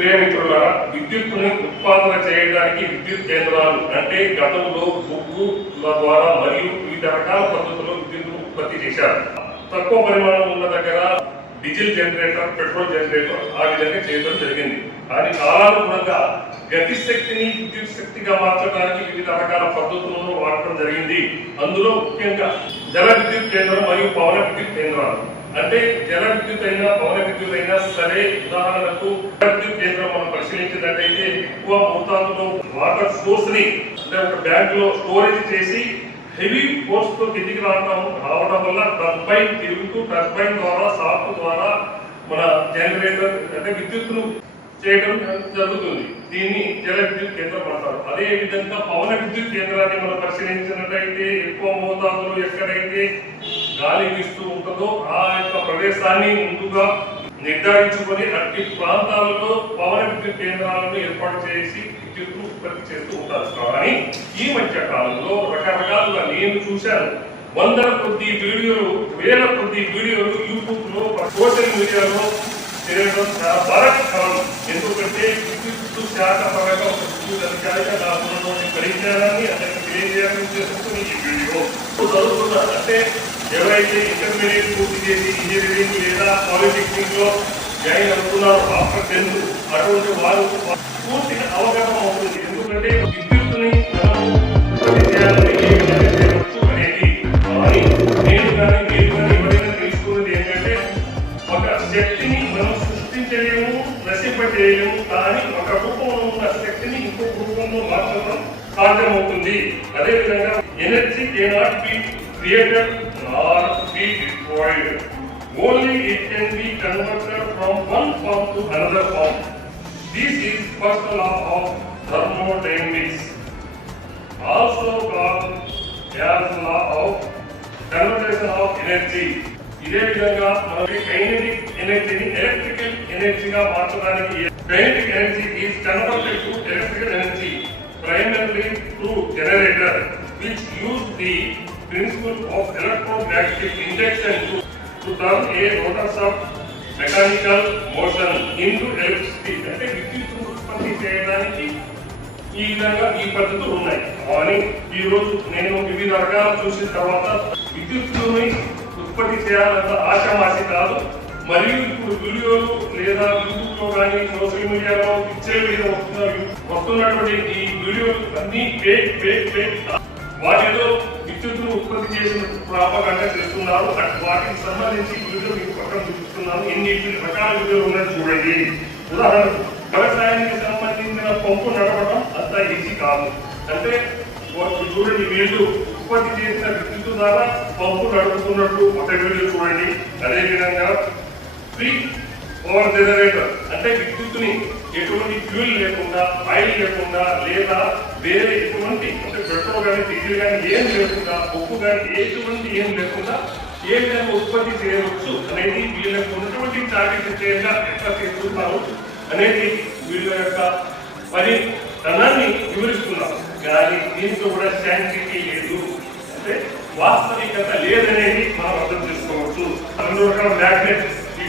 ప్రేమికుల విద్యుత్తుని ఉత్పాదన చేయడానికి విద్యుత్ కేంద్రాలు అంటే గతంలో బొగ్గుల ద్వారా మరియు వివిధ రకాల పద్ధతుల్లో విద్యుత్తును ఉత్పత్తి చేశారు. తక్కువ పరిమాణం ఉన్న దగ్గర డీజిల్ జనరేటర్ పెట్రోల్ జనరేటర్ ఆ విధంగా చేయడం జరిగింది. కానీ కాలానుగుణంగా గతి శక్తిని విద్యుత్ శక్తిగా మార్చడానికి వివిధ రకాల పద్ధతులను వాడటం జరిగింది. అందులో ముఖ్యంగా జల విద్యుత్ కేంద్రం మరియు పవన విద్యుత్ కేంద్రాలు. అంటే జల విద్యుత్ అయినా పవన విద్యుత్ అయినా సరే ఉదాహరణకు జల విద్యుత్ కేంద్రం మనం పరిశీలించినట్టయితే ఎక్కువ మోతాదులో వాటర్ సోర్స్ని అంటే ఒక బ్యాంక్లో స్టోరేజ్ చేసి హెవీ ఫోర్స్తో కిందికి రావడం రావడం వల్ల టర్బైన్ తిరుగుతూ టర్బైన్ ద్వారా సాఫ్ట్ ద్వారా మన జనరేటర్ అంటే విద్యుత్తును చేయడం జరుగుతుంది. దీన్ని జల విద్యుత్ కేంద్రం అంటారు. అదే విధంగా పవన విద్యుత్ కేంద్రాన్ని మనం పరిశీలించినట్లయితే ఎక్కువ మోతాదులో ఎక్కడైతే గాలి వీస్తూ ఉంటుందో ఆ యొక్క ప్రదేశాన్ని ముందుగా నిర్ధారించుకొని అట్టి ప్రాంతాలలో పవన విద్యుత్ కేంద్రాలను ఏర్పాటు చేసి విద్యుత్ను ఉత్పత్తి చేస్తూ ఉంటారు. కానీ ఈ మధ్య కాలంలో రకరకాలుగా నేను చూశాను. వందల కొద్ది వీడియోలు వేల కొద్ది వీడియోలు యూట్యూబ్లో సోషల్ మీడియాలో తెలియడం చాలా బాధాకరం. ఎందుకంటే విద్యుత్ శాఖ పరంగా ఒక విద్యుత్ అధికారిగా నాకున్నటువంటి పరిజ్ఞానాన్ని అతనికి తెలియజేయాలని చేసుకుంటూ ఈ వీడియో. చదువుతున్నా అంటే ఎవరైతే ఇంటర్మీడియట్ పూర్తి చేసి ఇంజనీరింగ్ లేదా పాలిటెక్నిక్లో జాయిన్ అవుతున్నారో ఆఫ్టర్ టెన్త్ అటువంటి వారు పూర్తిగా అవగాహన అవుతుంది. ఎందుకంటే విద్యుత్తుని చేయవచ్చు అనేది కానీ నేను కానీ మీరు కానీ ఎవరైనా తెలుసుకున్నది ఏంటంటే ఒక శక్తిని మనం సృష్టించలేము నశింపజేయలేము కానీ ఒక రూపంలో ఉన్న శక్తిని ఇంకొక రూపంలో మార్చడం సాధ్యమవుతుంది. అదేవిధంగా energy cannot be created nor be destroyed only it can be converted from one form to another form this is first law of thermodynamics also called as law of conservation of energy ఇదే విధంగా మనకి kinetic ఎనర్జీని electrical ఎనర్జీగా మార్చడానికి kinetic energy is converted to electrical energy primarily through generator which use the principle of electromagnetic induction to, to turn a rotor of mechanical motion into electricity. అంటే విద్యుత్ ఉత్పత్తి చేయడానికి ఈ విధంగా ఈ పద్ధతులు ఉన్నాయి. కానీ ఈరోజు నేను వివిధ రకాలు చూసిన తర్వాత విద్యుత్తుని ఉత్పత్తి చేయాలంత ఆశామాసి కాదు. మరియు ఇప్పుడు వీడియోలు లేదా యూట్యూబ్లో కానీ సోషల్ మీడియాలో ఇచ్చే మీద వస్తున్న వస్తున్నటువంటి ఈ వీడియోలు అన్ని ఫేక్ ఫేక్ ఫేక్ వాటిలో విద్యుత్తును ఉత్పత్తి చేసిన ప్రాపకంగా చేస్తున్నారు. వాటికి సంబంధించి వీడియో మీకు పక్కన చూపిస్తున్నాను ఎన్ని రకాల వీడియోలు ఉన్నాయో చూడండి. ఉదాహరణకు వ్యవసాయానికి సంబంధించిన పంపు నడపడం అంత ఈజీ కాదు. అంటే చూడండి వీళ్ళు ఉత్పత్తి చేసిన విద్యుత్ ద్వారా పంపు నడుపుతున్నట్టు ఒక వీడియో చూడండి. అదే విధంగా ఫ్రీ పవర్ జనరేటర్ అంటే విద్యుత్తుని ఎటువంటి ఫ్యూల్ లేకుండా ఆయిల్ లేకుండా లేదా వేరే ఎటువంటి అంటే పెట్రోల్ కానీ డీజిల్ కానీ ఏం లేకుండా ఉప్పు కానీ ఎటువంటి ఏం లేకుండా ఏ విధంగా ఉత్పత్తి చేయవచ్చు అనేది వీళ్ళకు ఉన్నటువంటి టార్గెట్ చేయంగా ఎట్లా చేస్తున్నారు అనేది వీళ్ళ యొక్క పని ధనాన్ని వివరిస్తున్నారు. కానీ దీంట్లో కూడా శాంతిటీ లేదు. అంటే వాస్తవికత లేదనేది మనం అర్థం చేసుకోవచ్చు. రెండు రకాల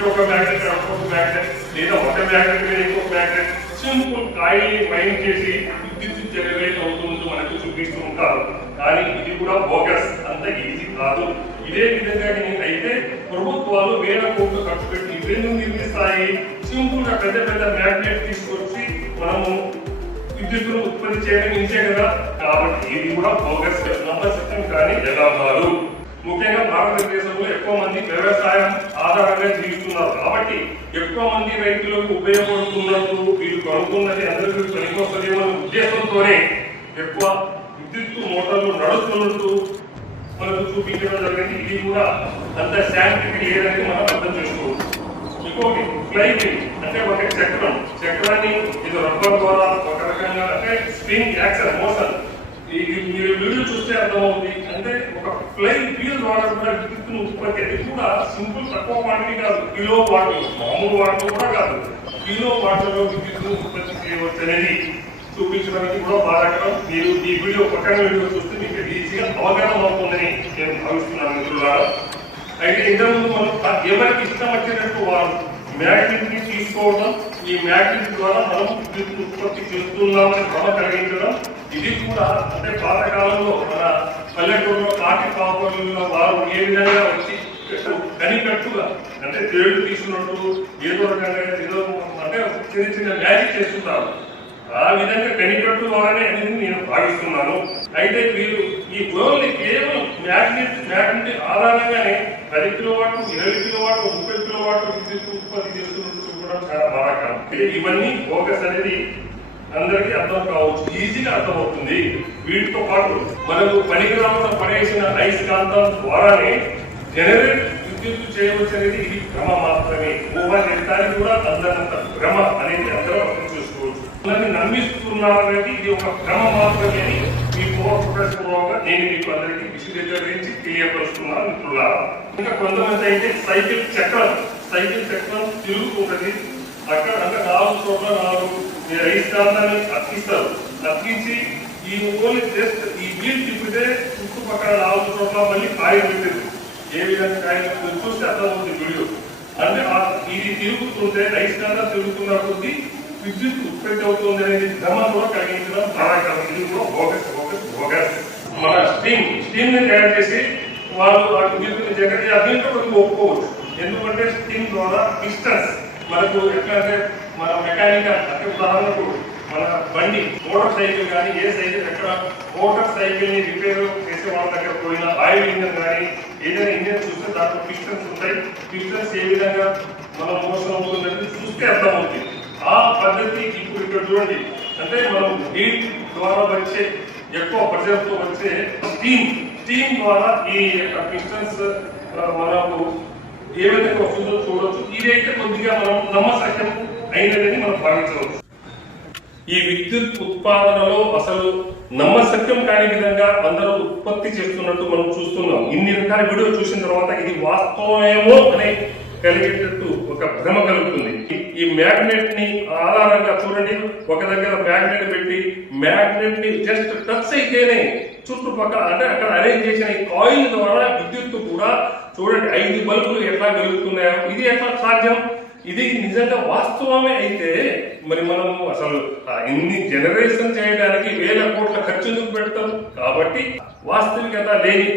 ఒక మ్యాగ్నెట్ అటు ఒక మ్యాగ్నెట్ లేదా ఒక మ్యాగ్నెట్ మీద ఇంకొక మ్యాగ్నెట్ సింపుల్ కాయిల్ మైండ్ చేసి విద్యుత్ జనరేట్ అవుతుంది మనకు చూపిస్తూ ఉంటారు. కానీ ఇది కూడా బోగస్ అంత ఈజీ కాదు. ఇదే విధంగా అయితే ప్రభుత్వాలు వేల కోట్లు ఖర్చు పెట్టి ఇవన్నీ నిర్మిస్తాయి సింపుల్గా పెద్ద పెద్ద మ్యాగ్నెట్ తీసుకొచ్చి మనము విద్యుత్తును ఉత్పత్తి చేయడం ఇంతే కదా. కాబట్టి ఇది కూడా బోగస్ నమ్మశక్యం కానీ ఎలా ఉన్నారు ముఖ్యంగా భారతదేశంలో ఎక్కువ మంది వ్యవసాయం ఆధారంగా జీవిస్తున్నారు. కాబట్టి ఎక్కువ మంది రైతులకు ఉపయోగపడుతున్నట్టు వీళ్ళు కనుక్కున్నది అందరికీ పనికొస్తుందేమో ఉద్దేశంతోనే ఎక్కువ విద్యుత్ మోటార్లు నడుస్తున్నట్టు మనకు చూపించడం జరిగింది. ఇది కూడా అంత శాంతికి లేదని మనం అర్థం చేసుకోవచ్చు. ఇంకోటి ఫ్లైవింగ్ అంటే ఒక చక్రం. చక్రాన్ని ఇది రబ్బర్ ద్వారా ఒక రకంగా అంటే స్ప్రింగ్ యాక్సర్ మోషన్. ఇది మీరు వీడియో చూస్తే అర్థమవుతుంది. అంటే ఒక ప్లెయిన్ వీల్ వాడకుండా విద్యుత్తును ఉత్పత్తి అది కూడా సింపుల్ తక్కువ క్వాంటిటీ కాదు. కిలో వాటర్ మామూలు వాటర్ కూడా కాదు. కిలో వాటర్లో విద్యుత్తును ఉత్పత్తి చేయవచ్చు అనేది చూపించడానికి కూడా బాధాకరం. మీరు ఈ వీడియో పక్కన వీడియో చూస్తే మీకు ఈజీగా అవగాహన అవుతుందని నేను భావిస్తున్నాను మిత్రులారా. అయితే ఇంతకుముందు మనం ఎవరికి ఇష్టం వచ్చినట్టు వారు మ్యాగ్నెట్ని తీసుకోవడం ఈ మ్యాగ్నెట్ ద్వారా మనం విద్యుత్ ఉత్పత్తి చేస్తున్నామని భ్రమ కలిగించడం ఇది కూడా అంటే పాతకాలంలో మన పల్లెటూరులో కాటి కాపుల వారు ఏ విధంగా వచ్చి కనికట్టుగా అంటే తేళ్ళు తీసుకున్నట్టు ఏదో రకంగా ఏదో అంటే చిన్న చిన్న మ్యాజిక్ చేస్తున్నారు ఆ విధంగా కనిపెట్టు ద్వారానే అనేది నేను భావిస్తున్నాను. అయితే మీరు ఈ గోల్ని కేవలం మ్యాగ్నెట్ మ్యాగ్నెట్ ఆధారంగానే పది కిలో వాట్లు ఇరవై కిలో వాట్లు ముప్పై కిలో విద్యుత్ ఉత్పత్తి చేస్తున్నట్టు చూడడం చాలా బాధాకరం. ఇవన్నీ ఫోకస్ అనేది అందరికీ అర్థం కావచ్చు. ఈజీగా అర్థమవుతుంది. వీటితో పాటు మనకు పనికిరాకుండా పడేసిన అయస్కాంతం ద్వారానే జనరేట్ విద్యుత్ చేయవచ్చు అనేది ఇది భ్రమ మాత్రమే. ఊహ చేయడానికి కూడా అందరంత భ్రమ అనేది అందరూ అర్థం చేసుకోవచ్చు. మనల్ని నమ్మిస్తున్నారనేది ఇది ఒక క్రమ మాత్రమే అని మీ పూర్వపూర్వకంగా నేను మీకు అందరికీ విశదీకరించి తెలియపరుస్తున్నాను మిత్రులారా. ఇంకా కొంతమంది అయితే సైకిల్ చక్రం సైకిల్ చక్రం తిరుగుతుంటది అక్కడ అంటే నాలుగు చోట్ల నాలుగు మీరు ఐదు ప్రాంతాన్ని అతికిస్తారు తప్పించి ఈ ఓన్లీ జస్ట్ ఈ వీల్ తిప్పితే చుట్టుపక్కల నాలుగు చోట్ల మళ్ళీ కాయలు పెట్టింది. ఏ విధంగా కాయలు మీరు చూస్తే అర్థమవుతుంది వీడియో. అంటే ఇది తిరుగుతుంటే అయస్కాంతం తిరుగుతున్న కొద్దీ విద్యుత్ ఉత్పత్తి అవుతుంది అనేది భ్రమ కూడా కలిగించడం బాధాకరం. ఇది కూడా బోగస్ బోగస్ బోగస్ మన స్టీమ్ స్టీమ్ని తయారు చేసి వాళ్ళు ఆ విద్యుత్తుని జగన్ దీంట్లో మనం ఒప్పుకోవచ్చు. ఎందుకంటే స్టీమ్ ద్వారా డిస్టెన్స్ మనకు ఎట్లా అంటే మన మెకానిక్ అంటే ఉదాహరణకు మన బండి మోటార్ సైకిల్ కానీ ఏ సైకిల్ ఎక్కడ మోటార్ సైకిల్ని రిపేర్ చేసే వాళ్ళ దగ్గర పోయిన ఆయిల్ ఇంజన్ కానీ ఏదైనా ఇంజన్ చూస్తే దాంట్లో పిస్టన్స్ ఉంటాయి. పిస్టన్స్ ఏ విధంగా మనం మోసం అవుతుందంటే చూస్తే అర్థమవుతుంది. ఆ పద్ధతి ఇప్పుడు ఇక్కడ చూడండి. అంటే మనం హీట్ ద్వారా వచ్చే ఎక్కువ ప్రజలతో వచ్చే స్టీమ్ స్టీమ్ ద్వారా ఈ యొక్క పిస్టన్స్ మనకు ఏ విధంగా వస్తుందో చూడవచ్చు ఇదైతే కొద్దిగా మనం నమ్మసక్యం అయినదని మనం భావించవచ్చు. ఈ విద్యుత్ ఉత్పాదనలో అసలు నమ్మసక్యం కాని విధంగా అందరూ ఉత్పత్తి చేస్తున్నట్టు మనం చూస్తున్నాం. ఇన్ని రకాల వీడియో చూసిన తర్వాత ఇది వాస్తవమేమో అనే కలిగేటట్టు ఒక భ్రమ కలుగుతుంది. ఈ- మ్యాగ్నెట్ని ఆధారంగా చూడండి. ఒక దగ్గర మ్యాగ్నెట్ పెట్టి మ్యాగ్నెట్ని జస్ట్ టచ్ అయితేనే చుట్టుపక్కల అంటే అక్కడ అరేంజ్ చేసిన ఈ కాయిల్ ద్వారా విద్యుత్ కూడా చూడండి ఐదు బల్బులు ఎట్లా వెలుగుతున్నాయో ఇది ఎట్లా సాధ్యం? ఇది నిజంగా వాస్తవమే అయితే మరి మనము అసలు ఇన్ని జనరేషన్ చేయడానికి వేల కోట్ల ఖర్చు ఎందుకు పెడతాం? కాబట్టి వాస్తవికత లేని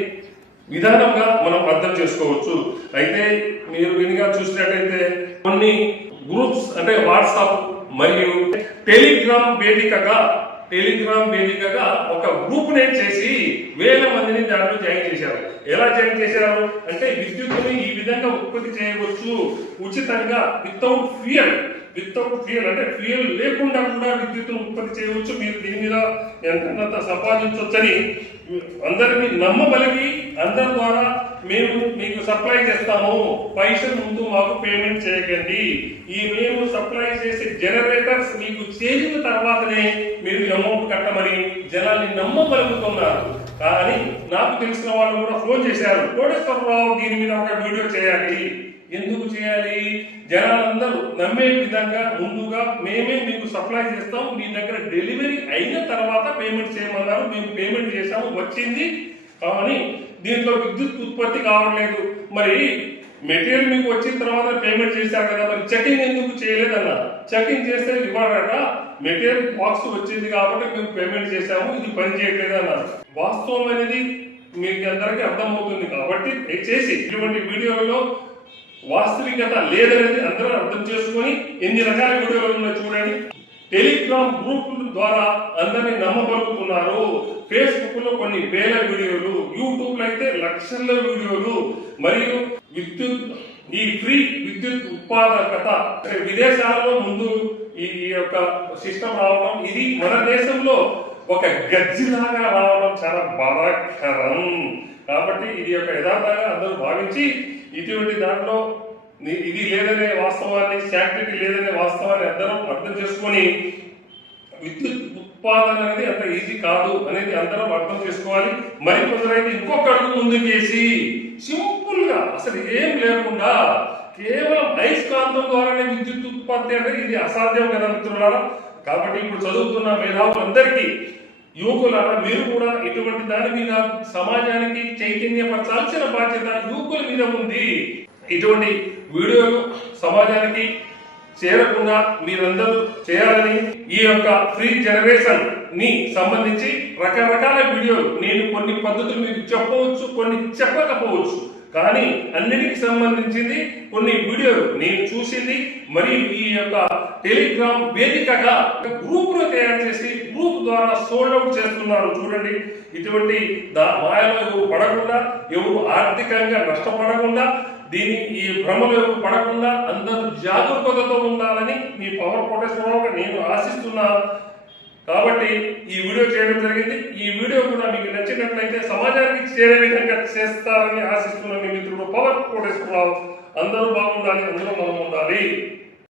విధానంగా మనం అర్థం చేసుకోవచ్చు. అయితే మీరు వినిగా చూసినట్టయితే కొన్ని గ్రూప్స్ అంటే వాట్సాప్ మరియు టెలిగ్రామ్ వేదికగా టెలిగ్రామ్ వేదికగా ఒక గ్రూప్ నే చేసి వేల మందిని దాంట్లో జాయిన్ చేశారు. ఎలా జాయిన్ చేశారు? అంటే విద్యుత్తుని ఈ విధంగా ఉత్పత్తి చేయవచ్చు. ఉచితంగా వితౌట్ ఫియర్. వితౌట్ ఫ్యూయల్ అంటే ఫ్యూయల్ లేకుండా కూడా విద్యుత్తును ఉత్పత్తి చేయవచ్చు. మీరు దీని మీద ఎంత సంపాదించవచ్చని అందరినీ నమ్మబలిగి అందరి ద్వారా మేము మీకు సప్లై చేస్తాము. పైసలు ముందు మాకు పేమెంట్ చేయకండి. ఈ మేము సప్లై చేసే జనరేటర్స్ మీకు చేరిన తర్వాతనే మీరు అమౌంట్ కట్టమని జనాల్ని నమ్మగలుగుతున్నారు కానీ నాకు తెలిసిన వాళ్ళు కూడా ఫోన్ చేశారు. కోటేశ్వరరావు దీని మీద ఒక వీడియో చేయాలి ఎందుకు చేయాలి? జనాలందరూ నమ్మే విధంగా ముందుగా మేమే మీకు సప్లై చేస్తాం. మీ దగ్గర డెలివరీ అయిన తర్వాత పేమెంట్ చేయమన్నారు. మేము పేమెంట్ చేసాము వచ్చింది. కానీ దీంట్లో విద్యుత్ ఉత్పత్తి కావట్లేదు. మరి మెటీరియల్ మీకు వచ్చిన తర్వాత పేమెంట్ చేశారు కదా మరి చెకింగ్ ఎందుకు చేయలేదన్న చెకింగ్ చేస్తే ఇవ్వడట మెటీరియల్ బాక్స్ వచ్చింది కాబట్టి మేము పేమెంట్ చేశాము ఇది పని చేయట్లేదు అన్నారు. వాస్తవం అనేది మీకు అందరికీ అర్థమవుతుంది కాబట్టి దయచేసి ఇటువంటి వీడియోలలో వాస్తవికత లేదనేది అందరూ అర్థం చేసుకొని ఎన్ని రకాల వీడియోలు ఉన్నాయి చూడండి. టెలిగ్రామ్ గ్రూప్ ద్వారా అందరినీ నమ్మగలుగుతున్నారు ఫేస్బుక్లో కొన్ని వేల వీడియోలు యూట్యూబ్లో అయితే లక్షల వీడియోలు మరియు విద్యుత్ ఈ ఫ్రీ విద్యుత్ ఉత్పాదకత విదేశాలలో ముందు ఈ యొక్క సిస్టమ్ రావడం ఇది మన దేశంలో ఒక గజ్జిలాగా రావడం చాలా బాధాకరం. కాబట్టి ఇది యొక్క యథార్థంగా అందరూ భావించి ఇటువంటి దాంట్లో ఇది లేదనే వాస్తవాన్ని శాంక్టిటీ లేదనే వాస్తవాన్ని అందరం అర్థం చేసుకొని విద్యుత్ ఉత్పాదన అనేది అంత ఈజీ కాదు అనేది అందరం అర్థం చేసుకోవాలి. మరి కొందరైతే ఇంకొక అడుగు ముందుకేసి సింపుల్గా అసలు ఏం లేకుండా కేవలం అయస్కాంతం ద్వారానే విద్యుత్ ఉత్పత్తి అనేది ఇది అసాధ్యం కదా మిత్రులారా? కాబట్టి ఇప్పుడు చదువుతున్న మేధావులందరికీ యువకులారా మీరు కూడా ఇటువంటి దాని మీద సమాజానికి చైతన్యపరచాల్సిన బాధ్యత యువకుల మీద ఉంది. ఇటువంటి వీడియోలు సమాజానికి చేరకుండా మీరందరూ చేయాలని ఈ యొక్క ఫ్రీ జనరేషన్ని సంబంధించి రకరకాల వీడియోలు నేను కొన్ని పద్ధతులు మీకు చెప్పవచ్చు కొన్ని చెప్పకపోవచ్చు. కానీ అన్నిటికి సంబంధించింది కొన్ని వీడియోలు నేను చూసింది మరియు ఈ యొక్క టెలిగ్రామ్ వేదికగా గ్రూప్ను తయారు చేసి గ్రూప్ ద్వారా సోల్డ్ అవుట్ చేస్తున్నారు. చూడండి ఇటువంటి దా- మాయలో ఎవరు పడకుండా ఎవరు ఆర్థికంగా నష్టపడకుండా దీని ఈ భ్రమలో ఎవరు పడకుండా అందరూ జాగరూకతతో ఉండాలని మీ పవర్ కోటేశ్వరరావు నేను ఆశిస్తున్నా. కాబట్టి ఈ వీడియో చేయడం జరిగింది. ఈ వీడియో కూడా మీకు నచ్చినట్లయితే సమాజానికి చేరే విధంగా చేస్తారని ఆశిస్తున్న మీ మిత్రుడు పవర్ కోటేశ్వరరావు. అందరూ బాగుండాలి అందరూ మనం ఉండాలి